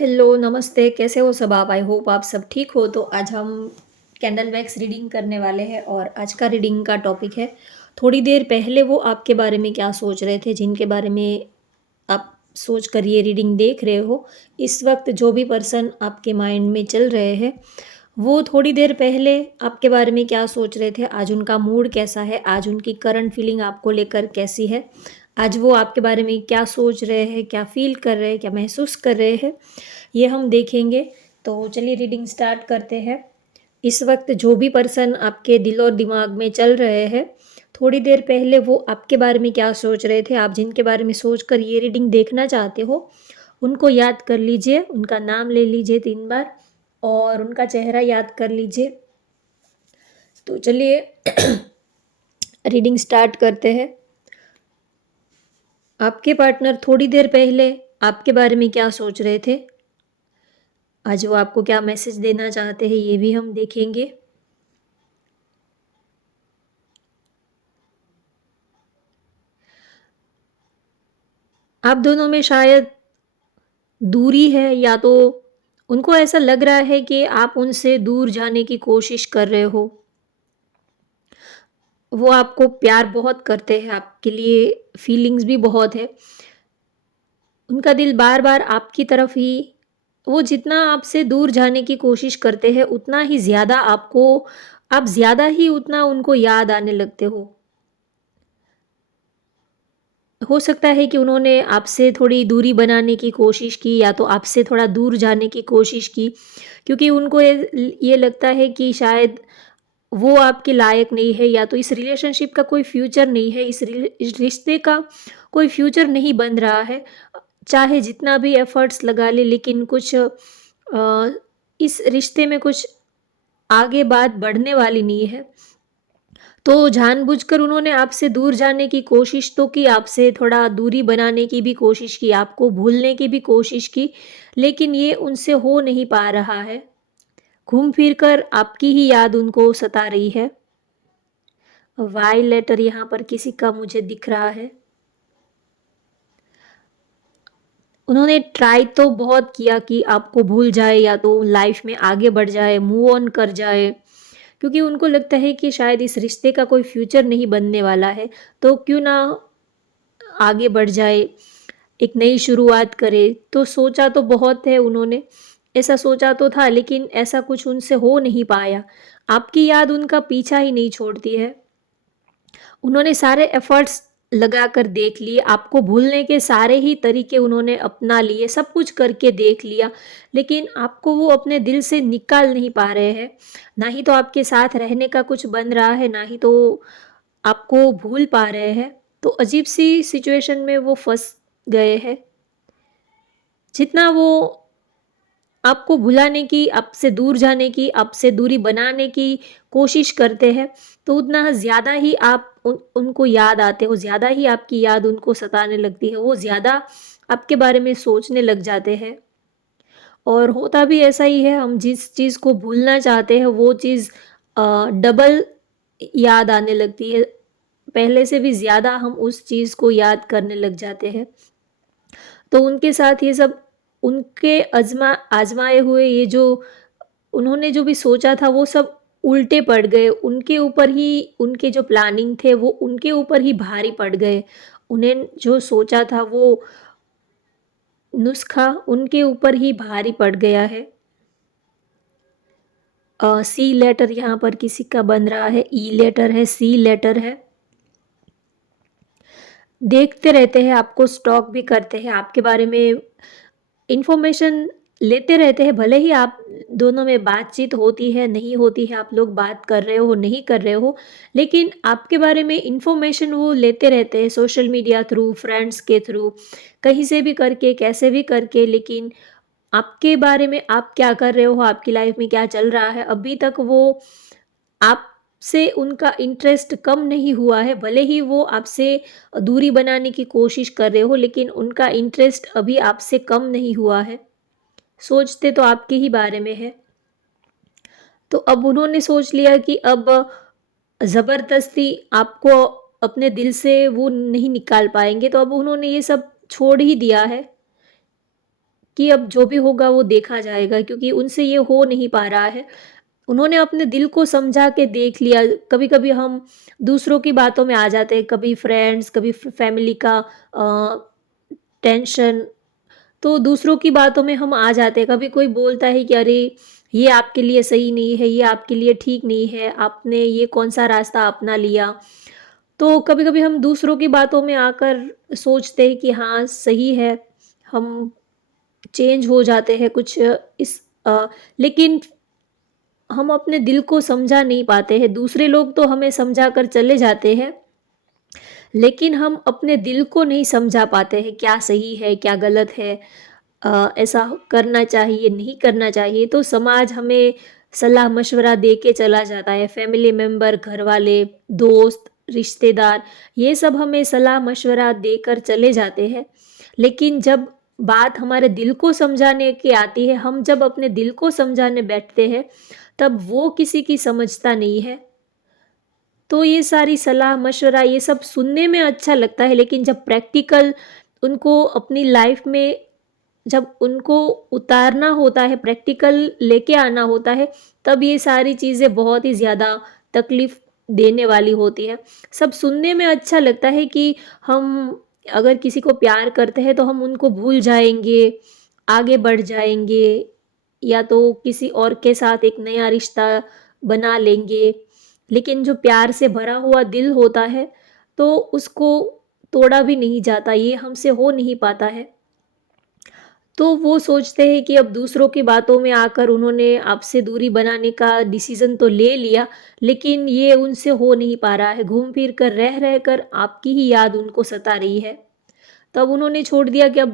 Hello, नमस्ते, कैसे हो सब आप? आई होप आप सब ठीक हो। तो आज हम कैंडल वैक्स रीडिंग करने वाले हैं और आज का रीडिंग का टॉपिक है, थोड़ी देर पहले वो आपके बारे में क्या सोच रहे थे, जिनके बारे में आप सोच कर ये रीडिंग देख रहे हो। इस वक्त जो भी पर्सन आपके माइंड में चल रहे हैं, वो थोड़ी देर पहले आपके बारे में क्या सोच रहे थे, आज उनका मूड कैसा है, आज उनकी करंट फीलिंग आपको लेकर कैसी है, आज वो आपके बारे में क्या सोच रहे हैं, क्या फील कर रहे हैं, क्या महसूस कर रहे हैं, ये हम देखेंगे। तो चलिए रीडिंग स्टार्ट करते हैं। इस वक्त जो भी पर्सन आपके दिल और दिमाग में चल रहे हैं, थोड़ी देर पहले वो आपके बारे में क्या सोच रहे थे, आप जिनके बारे में सोचकर ये रीडिंग देखना चाहते हो, उनको याद कर लीजिए, उनका नाम ले लीजिए 3 बार और उनका चेहरा याद कर लीजिए। तो चलिए रीडिंग स्टार्ट करते हैं। आपके पार्टनर थोड़ी देर पहले आपके बारे में क्या सोच रहे थे, आज वो आपको क्या मैसेज देना चाहते हैं, ये भी हम देखेंगे। आप दोनों में शायद दूरी है, या तो उनको ऐसा लग रहा है कि आप उनसे दूर जाने की कोशिश कर रहे हो। वो आपको प्यार बहुत करते हैं, आपके लिए फीलिंग्स भी बहुत है। उनका दिल बार बार आपकी तरफ ही, वो जितना आपसे दूर जाने की कोशिश करते हैं उतना ही ज़्यादा आपको, आप ज़्यादा ही उतना उनको याद आने लगते हो सकता है कि उन्होंने आपसे थोड़ी दूरी बनाने की कोशिश की, या तो आपसे थोड़ा दूर जाने की कोशिश की, क्योंकि उनको ये लगता है कि शायद वो आपके लायक नहीं है, या तो इस रिलेशनशिप का कोई फ्यूचर नहीं है, इस रिश्ते का कोई फ्यूचर नहीं बन रहा है। चाहे जितना भी एफर्ट्स लगा ले, लेकिन कुछ इस रिश्ते में कुछ आगे बात बढ़ने वाली नहीं है। तो जानबूझकर उन्होंने आपसे दूर जाने की कोशिश तो की, आपसे थोड़ा दूरी बनाने की भी कोशिश की, आपको भूलने की भी कोशिश की, लेकिन ये उनसे हो नहीं पा रहा है। घूम फिर कर आपकी ही याद उनको सता रही है। वाई लेटर यहाँ पर किसी का मुझे दिख रहा है। उन्होंने ट्राई तो बहुत किया कि आपको भूल जाए, या तो लाइफ में आगे बढ़ जाए, मूव ऑन कर जाए, क्योंकि उनको लगता है कि शायद इस रिश्ते का कोई फ्यूचर नहीं बनने वाला है, तो क्यों ना आगे बढ़ जाए, एक नई शुरुआत करे। तो सोचा तो बहुत है उन्होंने, ऐसा सोचा तो था, लेकिन ऐसा कुछ उनसे हो नहीं पाया। आपकी याद उनका पीछा ही नहीं छोड़ती है। उन्होंने सारे एफर्ट्स लगाकर देख लिए, आपको भूलने के सारे ही तरीके उन्होंने अपना लिए, सब कुछ करके देख लिया, लेकिन आपको वो अपने दिल से निकाल नहीं पा रहे हैं। ना ही तो आपके साथ रहने का कुछ बन रहा है, ना ही तो आपको भूल पा रहे हैं। तो अजीब सी सिचुएशन में वो फंस गए हैं। जितना वो आपको भुलाने की, आपसे दूर जाने की, आपसे दूरी बनाने की कोशिश करते हैं, तो उतना ज़्यादा ही आप उनको याद आते हो, ज़्यादा ही आपकी याद उनको सताने लगती है, वो ज़्यादा आपके बारे में सोचने लग जाते हैं। और होता भी ऐसा ही है, हम जिस चीज़ को भूलना चाहते हैं वो चीज़ डबल याद आने लगती है, पहले से भी ज़्यादा हम उस चीज़ को याद करने लग जाते हैं। तो उनके साथ ये सब, उनके आज़माए हुए ये जो उन्होंने जो भी सोचा था वो सब उल्टे पड़ गए। उनके ऊपर ही उनके जो प्लानिंग थे वो उनके ऊपर ही भारी पड़ गए। उन्हें जो सोचा था वो नुस्ख़ा उनके ऊपर ही भारी पड़ गया है। सी लेटर यहाँ पर किसी का बन रहा है, ई लेटर है, सी लेटर है। देखते रहते हैं, आपको स्टॉक भी करते हैं, आपके बारे में इन्फॉर्मेशन लेते रहते हैं। भले ही आप दोनों में बातचीत होती है, नहीं होती है, आप लोग बात कर रहे हो, नहीं कर रहे हो, लेकिन आपके बारे में इन्फॉर्मेशन वो लेते रहते हैं, सोशल मीडिया थ्रू, फ्रेंड्स के थ्रू, कहीं से भी करके, कैसे भी करके, लेकिन आपके बारे में आप क्या कर रहे हो, आपकी लाइफ में क्या चल रहा है, अभी तक वो आपसे उनका इंटरेस्ट कम नहीं हुआ है। भले ही वो आपसे दूरी बनाने की कोशिश कर रहे हो, लेकिन उनका इंटरेस्ट अभी आपसे कम नहीं हुआ है। सोचते तो आपके ही बारे में है। तो अब उन्होंने सोच लिया कि अब ज़बरदस्ती आपको अपने दिल से वो नहीं निकाल पाएँगे, तो अब उन्होंने ये सब छोड़ ही दिया है। कि अब जो भी होगा वो देखा जाएगा, क्योंकि उनसे ये हो नहीं पा रहा है। उन्होंने अपने दिल को समझा के देख लिया। कभी-कभी हम दूसरों की बातों में आ जाते हैं, कभी फ्रेंड्स, कभी फैमिली का टेंशन, तो दूसरों की बातों में हम आ जाते हैं। कभी कोई बोलता है कि अरे! ये आपके लिए सही नहीं है, ये आपके लिए ठीक नहीं है, आपने ये कौन-सा रास्ता अपना लिया। तो कभी-कभी हम दूसरों की बातों में आकर सोचते हैं कि हाँ, सही है, हम चेंज हो जाते हैं कुछ इस लेकिन हम अपने दिल को समझा नहीं पाते हैं। दूसरे लोग तो हमें समझा कर चले जाते हैं, लेकिन हम अपने दिल को नहीं समझा पाते हैं, क्या सही है, क्या गलत है, ऐसा करना चाहिए, नहीं करना चाहिए। तो समाज हमें सलाह-मशवरा दे के चला जाता है, फैमिली मेंबर, घरवाले, दोस्त, रिश्तेदार, ये सब हमें सलाह-मशवरा देकर चले जाते हैं। लेकिन जब बात हमारे दिल को समझाने की आती है, हम जब अपने दिल को समझाने बैठते हैं, तब वो किसी की समझता नहीं है। तो ये सारी सलाह-मशवरा ये सब सुनने में अच्छा लगता है, लेकिन जब प्रैक्टिकल उनको अपनी लाइफ में जब उनको उतारना होता है, प्रैक्टिकल लेके आना होता है, तब ये सारी चीज़ें बहुत ही ज़्यादा तकलीफ़ देने वाली होती है। सब सुनने में अच्छा लगता है कि हम अगर किसी को प्यार करते हैं तो हम उनको भूल जाएँगे, आगे बढ़ जाएँगे, या तो किसी और के साथ एक नया रिश्ता बना लेंगे। लेकिन जो प्यार से भरा हुआ दिल होता है, तो उसको तोड़ा भी नहीं जाता, ये हमसे हो नहीं पाता है। तो वो सोचते हैं कि अब दूसरों की बातों में आकर उन्होंने आपसे दूरी बनाने का डिसीज़न तो ले लिया, लेकिन ये उनसे हो नहीं पा रहा है। घूम फिर कर, रह कर आपकी ही याद उनको सता रही है। तब उन्होंने छोड़ दिया कि अब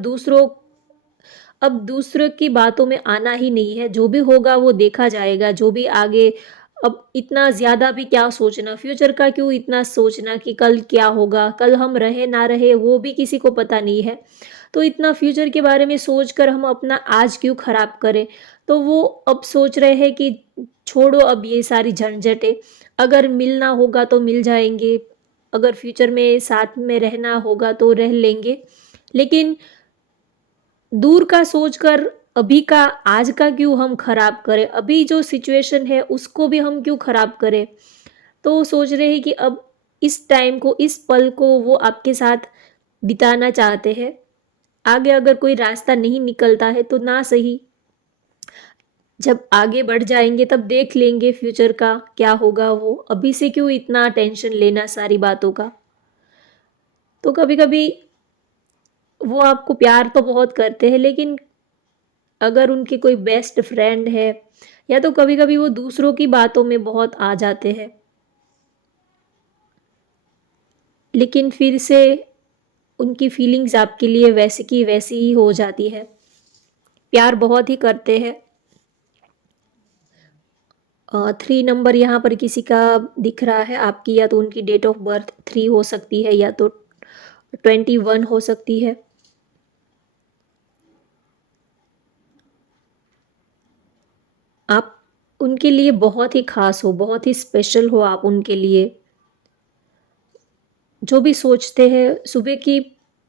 दूसरों की बातों में आना ही नहीं है, जो भी होगा वो देखा जाएगा, जो भी आगे, अब इतना ज़्यादा भी क्या सोचना, फ्यूचर का क्यों इतना सोचना कि कल क्या होगा, कल हम रहे ना रहे वो भी किसी को पता नहीं है। तो इतना फ्यूचर के बारे में सोचकर हम अपना आज क्यों खराब करें? तो वो अब सोच रहे हैं कि छोड़ो अब ये सारी झंझटें, अगर मिलना होगा तो मिल जाएँगे, अगर फ्यूचर में साथ में रहना होगा तो रह लेंगे। लेकिन दूर का सोचकर अभी का आज का क्यों हम खराब करें? अभी जो सिचुएशन है उसको भी हम क्यों खराब करें? तो सोच रहे हैं कि अब इस टाइम को, इस पल को वो आपके साथ बिताना चाहते हैं। आगे अगर कोई रास्ता नहीं निकलता है तो ना सही, जब आगे बढ़ जाएँगे तब देख लेंगे फ्यूचर का क्या होगा वो, अभी से क्यों इतना टेंशन लेना सारी बातों का। तो कभी-कभी वो आपको प्यार तो बहुत करते हैं, लेकिन अगर उनके कोई बेस्ट फ्रेंड है, या तो कभी-कभी वो दूसरों की बातों में बहुत आ जाते हैं, लेकिन फिर से उनकी फीलिंग्स आपके लिए वैसी की वैसी ही हो जाती है। प्यार बहुत ही करते हैं। 3 नंबर यहाँ पर किसी का दिख रहा है, आपकी या तो उनकी डेट ऑफ बर्थ 3 हो सकती है, या तो 21 हो सकती है। आप उनके लिए बहुत ही ख़ास हो, बहुत ही स्पेशल हो आप उनके लिए। जो भी सोचते हैं,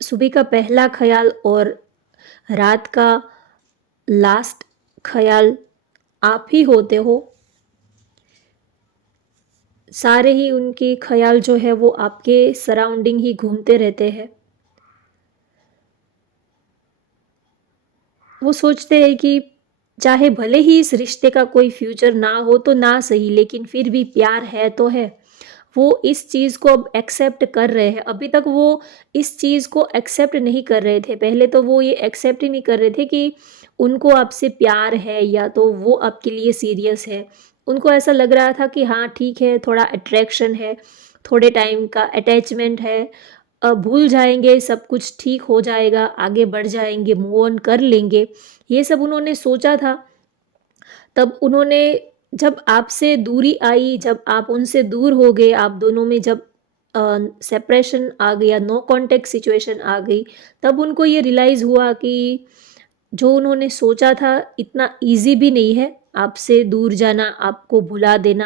सुबह का पहला ख़्याल और रात का लास्ट ख़्याल आप ही होते हो। सारे ही उनके ख़्याल जो है वो आपके सराउंडिंग ही घूमते रहते हैं। वो सोचते हैं कि चाहे भले ही इस रिश्ते का कोई फ्यूचर ना हो तो ना सही, लेकिन फिर भी प्यार है तो है। वो इस चीज़ को अब एक्सेप्ट कर रहे हैं। अभी तक वो इस चीज़ को एक्सेप्ट नहीं कर रहे थे। पहले तो वो ये एक्सेप्ट ही नहीं कर रहे थे कि उनको आपसे प्यार है, या तो वो आपके लिए सीरियस है। उनको ऐसा लग रहा था कि हाँ ठीक है, थोड़ा अट्रैक्शन है, थोड़े टाइम का अटैचमेंट है, भूल जाएँगे, सब कुछ ठीक हो जाएगा, आगे बढ़ जाएँगे, मूव ऑन कर लेंगे। ये सब उन्होंने सोचा था। तब उन्होंने, जब आपसे दूरी आई, जब आप उनसे दूर हो गए, आप दोनों में जब सेपरेशन आ गया, नो कॉन्टैक्ट सिचुएशन आ गई, तब उनको ये रियलाइज़ हुआ कि जो उन्होंने सोचा था इतना ईज़ी भी नहीं है, आपसे दूर जाना, आपको भुला देना,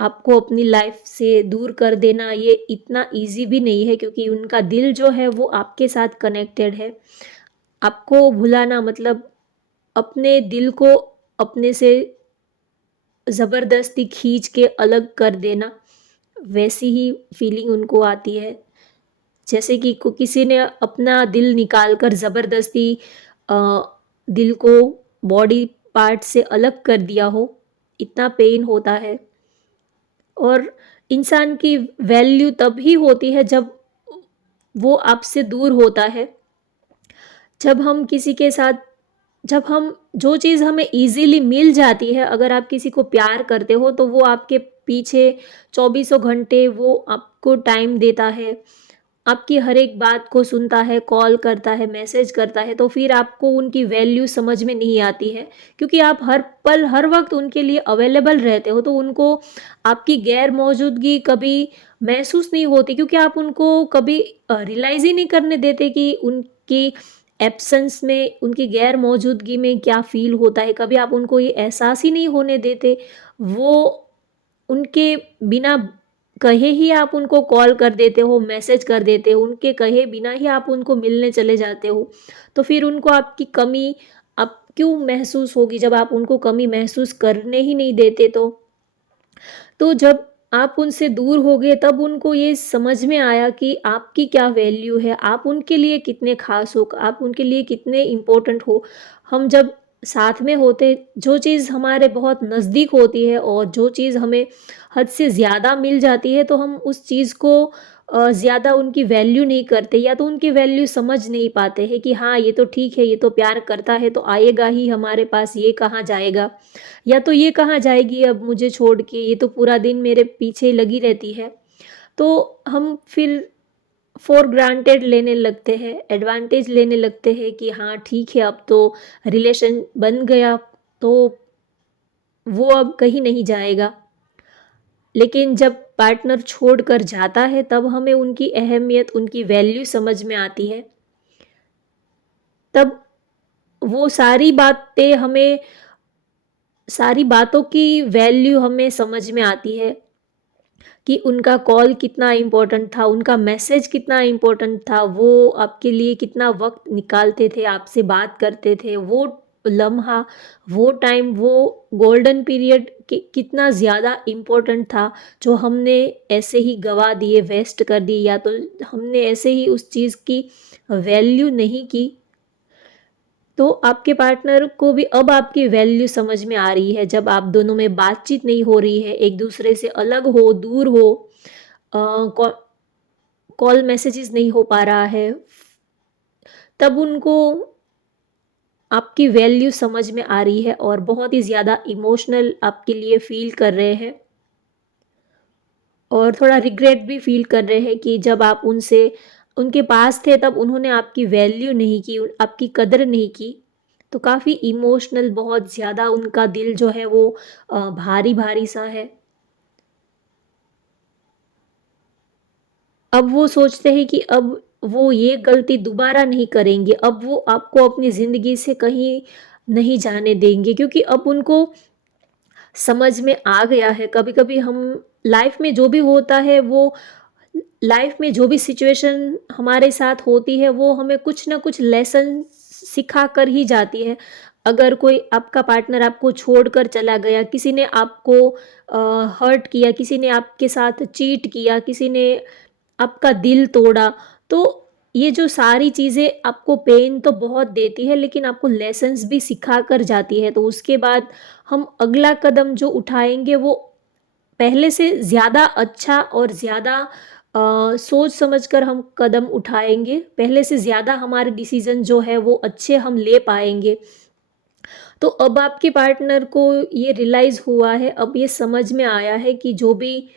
आपको अपनी लाइफ से दूर कर देना, ये इतना ईज़ी भी नहीं है, क्योंकि उनका दिल जो है वो आपके साथ कनेक्टेड है। आपको भुलाना मतलब अपने दिल को अपने से ज़बरदस्ती खींच के अलग कर देना, वैसी ही फीलिंग उनको आती है। जैसे कि किसी ने अपना दिल निकाल कर ज़बरदस्ती अ, दिल को बॉडी पार्ट से अलग कर दिया हो, इतना पेन होता है। और इंसान की वैल्यू तभी होती है जब वो आपसे दूर होता है। जब हम किसी के साथ जब हम जो चीज़ हमें ईज़िली मिल जाती है, अगर आप किसी को प्यार करते हो तो वो आपके पीछे चौबीसों घंटे वो आपको टाइम देता है, आपकी हर एक बात को सुनता है, कॉल करता है, मैसेज करता है, तो फिर आपको उनकी वैल्यू समझ में नहीं आती है, क्योंकि आप हर पल, हर वक़्त उनके लिए अवेलेबल रहते हो, तो उनको आपकी गैर मौजूदगी कभी महसूस नहीं होती, क्योंकि आप उनको कभी रियलाइज़ ही नहीं करने देते कि उनकी एब्सेंस में, उनकी गैर मौजूदगी में क्या फ़ील होता है, कभी आप उनको ये एहसास ही नहीं होने देते। वो उनके बिना कहे ही आप उनको कॉल कर देते हो, मैसेज कर देते हो, उनके कहे बिना ही आप उनको मिलने चले जाते हो। तो फिर उनको आपकी कमी आप क्यों महसूस होगी जब आप उनको कमी महसूस करने ही नहीं देते तो? तो जब आप उनसे दूर हो गए तब उनको ये समझ में आया कि आपकी क्या वैल्यू है, आप उनके लिए कितने ख़ास हो, आप उनके लिए कितने इम्पोर्टेंट हो। हम जब साथ में होते, जो चीज़ हमारे बहुत नज़दीक होती है और जो चीज़ हमें हद से ज़्यादा मिल जाती है, तो हम उस चीज़ को ज़्यादा उनकी वैल्यू नहीं करते, या तो उनकी वैल्यू समझ नहीं पाते हैं कि हाँ, ये तो ठीक है, ये तो प्यार करता है तो आएगा ही हमारे पास, ये कहाँ जाएगा, या तो ये कहाँ जाएगी अब मुझे छोड़ के, ये तो पूरा दिन मेरे पीछे लगी रहती है। तो हम फिर फॉर ग्रांटेड लेने लगते हैं, एडवांटेज लेने लगते हैं कि हाँ ठीक है, अब तो रिलेशन बन गया, तो वो अब कहीं नहीं जाएगा। लेकिन जब पार्टनर छोड़कर जाता है तब हमें उनकी अहमियत, उनकी वैल्यू समझ में आती है। तब वो सारी बातों की वैल्यू हमें समझ में आती है कि उनका कॉल कितना इम्पोर्टेंट था, उनका मैसेज कितना इम्पोर्टेंट था, वो आपके लिए कितना वक़्त निकालते थे, आपसे बात करते थे, वो लम्हा, वो टाइम, वो गोल्डन पीरियड कितना ज़्यादा इम्पोर्टेंट था, जो हमने ऐसे ही गँवा दिए, वेस्ट कर दिए, या तो हमने ऐसे ही उस चीज़ की वैल्यू नहीं की। तो आपके पार्टनर को भी अब आपकी वैल्यू समझ में आ रही है, जब आप दोनों में बातचीत नहीं हो रही है, एक दूसरे से अलग हो, दूर हो, अ, कॉ कॉल मैसेजेस नहीं हो पा रहा है, तब उनको आपकी वैल्यू समझ में आ रही है और बहुत ही ज़्यादा इमोशनल आपके लिए फ़ील कर रहे हैं, और थोड़ा रिग्रेट भी फ़ील कर रहे हैं कि जब आप उनके पास थे तब उन्होंने आपकी वैल्यू नहीं की, आपकी कदर नहीं की। तो काफ़ी इमोशनल, बहुत ज़्यादा उनका दिल जो है वो भारी-भारी सा है। अब वो सोचते हैं कि अब वो ये गलती दोबारा नहीं करेंगे, अब वो आपको अपनी ज़िंदगी से कहीं नहीं जाने देंगे, क्योंकि अब उनको समझ में आ गया है। कभी-कभी हम लाइफ़ में जो भी होता है, वो लाइफ में जो भी सिचुएशन हमारे साथ होती है, वो हमें कुछ ना कुछ लेसन सिखा कर ही जाती है। अगर कोई आपका पार्टनर आपको छोड़कर चला गया, किसी ने आपको हर्ट किया, किसी ने आपके साथ चीट किया, किसी ने आपका दिल तोड़ा, तो ये जो सारी चीज़ें आपको पेन तो बहुत देती है, लेकिन आपको लेसन्स भी सिखा कर जाती है। तो उसके बाद हम अगला कदम जो उठाएँगे, वो पहले से ज़्यादा अच्छा और ज़्यादा सोच समझकर हम कदम उठाएँगे, पहले से ज़्यादा हमारे डिसीज़न जो है वो अच्छे हम ले पाएँगे। तो अब आपके पार्टनर को ये रियलाइज़ हुआ है, अब ये समझ में आया है कि जो भी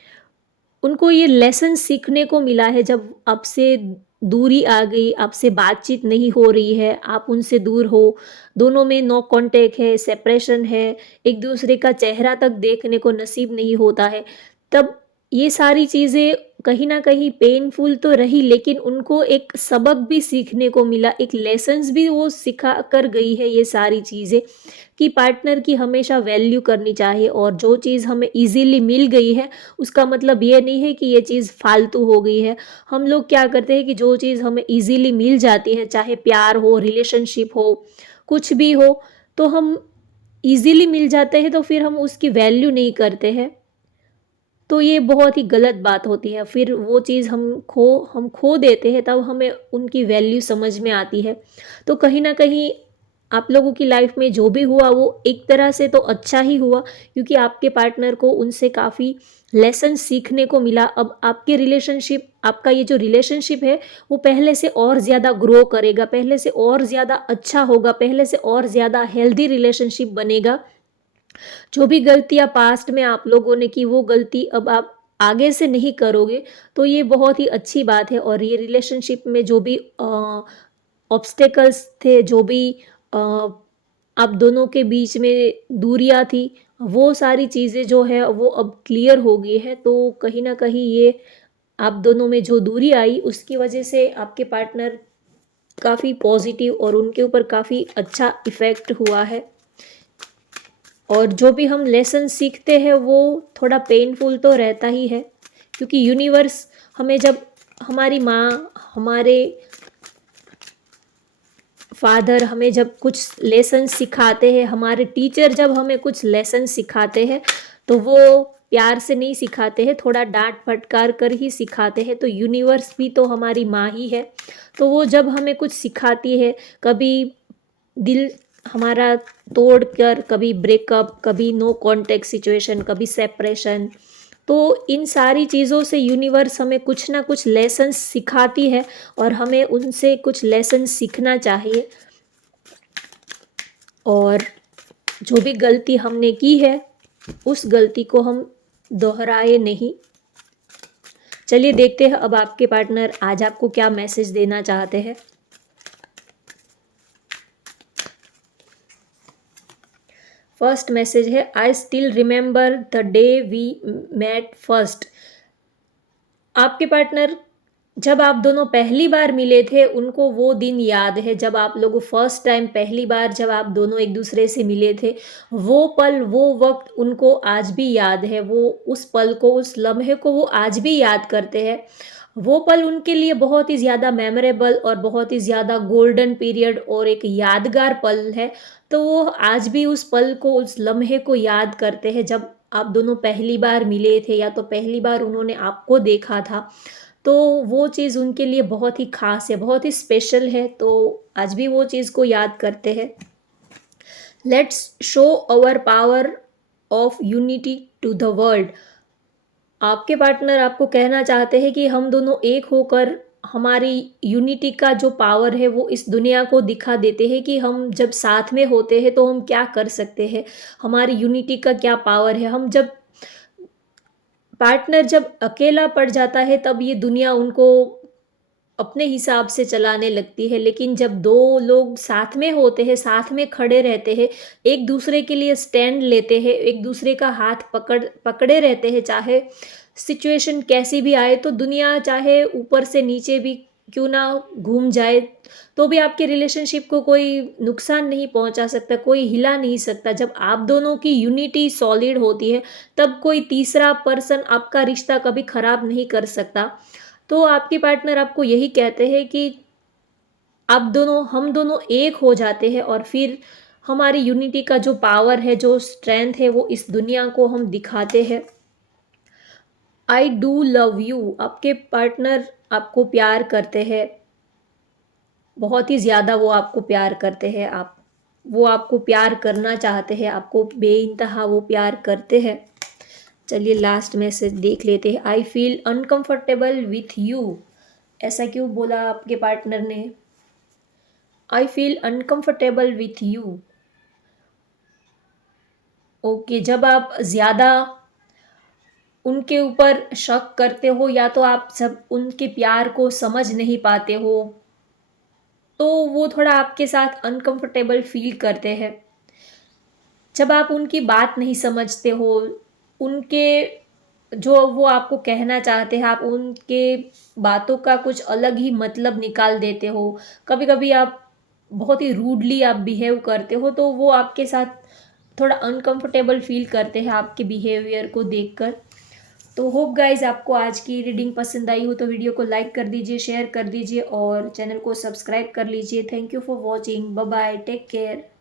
उनको ये लेसन सीखने को मिला है, जब आपसे दूरी आ गई, आपसे बातचीत नहीं हो रही है, आप उनसे दूर हो, दोनों में नो कॉन्टैक्ट है, सेपरेशन है, एक-दूसरे का चेहरा तक देखने को नसीब नहीं होता है, तब ये सारी चीज़ें कहीं न कहीं पेनफुल तो रही, लेकिन उनको एक सबक भी सीखने को मिला, एक लेसन्स भी वो सिखा कर गई है ये सारी चीज़ें, कि पार्टनर की हमेशा वैल्यू करनी चाहिए, और जो चीज़ हमें ईज़िली मिल गई है, उसका मतलब ये नहीं है कि ये चीज़ फालतू हो गई है। हम लोग क्या करते हैं कि जो चीज़ हमें ईज़िली मिल जाती है, चाहे प्यार हो, रिलेशनशिप हो, कुछ भी हो, तो हम ईज़िली मिल जाते हैं तो फिर हम उसकी वैल्यू नहीं करते हैं। तो ये बहुत ही गलत बात होती है। फिर वो चीज़ हम खो देते हैं, तब हमें उनकी वैल्यू समझ में आती है। तो कहीं न कहीं आप लोगों की लाइफ़ में जो भी हुआ वो एक तरह से तो अच्छा ही हुआ, क्योंकि आपके पार्टनर को उनसे काफ़ी लेसन सीखने को मिला। अब आपका ये जो रिलेशनशिप है वो पहले से और ज़्यादा ग्रो करेगा, पहले से और ज़्यादा अच्छा होगा, पहले से और ज़्यादा हेल्दी रिलेशनशिप बनेगा। जो भी गलतियाँ पास्ट में आप लोगों ने की, वो गलती अब आप आगे से नहीं करोगे, तो ये बहुत ही अच्छी बात है। और ये रिलेशनशिप में जो भी ऑब्स्टेकल्स थे, जो भी आप दोनों के बीच में दूरियाँ थी, वो सारी चीज़ें जो है वो अब क्लियर हो गई है। तो कहीं न कहीं ये आप दोनों में जो दूरी आई, उसकी वजह से आपके पार्टनर काफ़ी पॉज़िटिव और उनके ऊपर काफ़ी अच्छा इफ़ेक्ट हुआ है। और जो भी हम लेसन सीखते हैं वो थोड़ा पेनफुल तो रहता ही है, क्योंकि यूनिवर्स हमें जब हमारी माँ, हमारे फादर हमें जब कुछ लेसन सिखाते हैं, हमारे टीचर जब हमें कुछ लेसन सिखाते हैं, तो वो प्यार से नहीं सिखाते हैं, थोड़ा डांट फटकार कर ही सिखाते हैं। तो यूनिवर्स भी तो हमारी माँ ही है, तो वो जब हमें कुछ सिखाती है, कभी दिल हमारा तोड़ कर, कभी ब्रेकअप, कभी नो कॉन्टैक्ट सिचुएशन, कभी सेपरेशन, तो इन सारी चीज़ों से यूनिवर्स हमें कुछ ना कुछ लेसन्स सिखाती है, और हमें उनसे कुछ लेसन सीखना चाहिए। और जो भी गलती हमने की है, उस गलती को हम दोहराए नहीं। चलिए देखते हैं अब आपके पार्टनर आज आपको क्या मैसेज देना चाहते हैं। फर्स्ट मैसेज है, I still remember the day we met first. आपके पार्टनर जब आप दोनों पहली बार मिले थे, उनको वो दिन याद है जब आप लोगों फर्स्ट टाइम पहली बार जब आप दोनों एक दूसरे से मिले थे। वो पल, वो वक्त उनको आज भी याद है। वो उस पल को, उस लम्हे को वो आज भी याद करते हैं। वो पल उनके लिए बहुत ही ज़्यादा मेमोरेबल और बहुत ही ज़्यादा गोल्डन पीरियड और एक यादगार पल है। तो वो आज भी उस पल को, उस लम्हे को याद करते हैं जब आप दोनों पहली बार मिले थे, या तो पहली बार उन्होंने आपको देखा था। तो वो चीज़ उनके लिए बहुत ही ख़ास है, बहुत ही स्पेशल है, तो आज भी वो चीज़ को याद करते हैं। Let's show our power of unity to the world. आपके पार्टनर आपको कहना चाहते हैं कि हम दोनों एक होकर हमारी यूनिटी का जो पावर है वो इस दुनिया को दिखा देते हैं, कि हम जब साथ में होते हैं तो हम क्या कर सकते हैं, हमारी यूनिटी का क्या पावर है। हम जब पार्टनर जब अकेला पड़ जाता है, तब ये दुनिया उनको अपने हिसाब से चलाने लगती है, लेकिन जब दो लोग साथ में होते हैं, साथ में खड़े रहते हैं, एक दूसरे के लिए स्टैंड लेते हैं, एक दूसरे का हाथ पकड़े रहते हैं, चाहे सिचुएशन कैसी भी आए, तो दुनिया चाहे ऊपर से नीचे भी क्यों ना घूम जाए, तो भी आपके रिलेशनशिप को कोई नुकसान नहीं पहुंचा सकता, कोई हिला नहीं सकता। जब आप दोनों की यूनिटी सॉलिड होती है, तब कोई तीसरा पर्सन आपका रिश्ता कभी खराब नहीं कर सकता। तो आपके पार्टनर आपको यही कहते हैं कि हम दोनों एक हो जाते हैं, और फिर हमारी यूनिटी का जो पावर है, जो स्ट्रेंथ है, वो इस दुनिया को हम दिखाते हैं। I do love you. आपके पार्टनर आपको प्यार करते हैं, बहुत ही ज़्यादा वो आपको प्यार करते हैं। वो आपको प्यार करना चाहते हैं, आपको बेइंतहा वो प्यार करते हैं। चलिए लास्ट मैसेज देख लेते हैं। I feel uncomfortable with you. ऐसा क्यों बोला आपके पार्टनर ने? I feel uncomfortable with you. Okay, जब आप ज़्यादा उनके ऊपर शक करते हो, या तो आप सब उनके प्यार को समझ नहीं पाते हो, तो वो थोड़ा आपके साथ अनकंफर्टेबल फील करते हैं। जब आप उनकी बात नहीं समझते हो, उनके जो वो आपको कहना चाहते हैं, आप उनके बातों का कुछ अलग ही मतलब निकाल देते हो। कभी-कभी आप बहुत ही रूडली आप बिहेव करते हो, तो वो आपके साथ थोड़ा अनकंफर्टेबल फ़ील करते हैं आपके बिहेवियर को देखकर। तो होप गाइज़ आपको आज की रीडिंग पसंद आई हो तो वीडियो को लाइक कर दीजिए, शेयर कर दीजिए और चैनल को सब्सक्राइब कर लीजिए। Thank you for watching. Bye bye, take care.